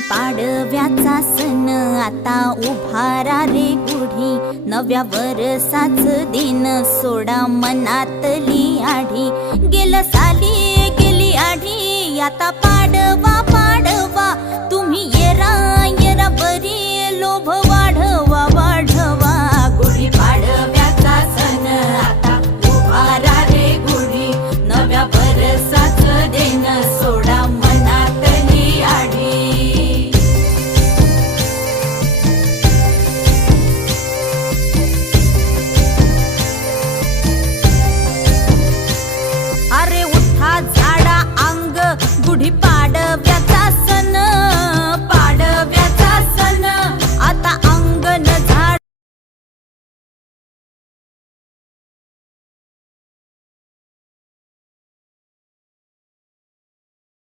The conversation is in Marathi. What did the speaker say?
पाडव्याचा सण आता उभारा रे गुढी, नव्या वर्षाच दिन सोडा मनातली आढी। गेलं साली गेली आढी, आता पाडवा पाडवा, तुम्ही येरा येरा बरी, लोभ वाढवा वाढवा। गुढी पाडव्याचा सण आता उभारा रे गुढी, नव्या वर्षाच दिन सोडा मनातली आढी। अरे उठा झाडा अंग, गुढी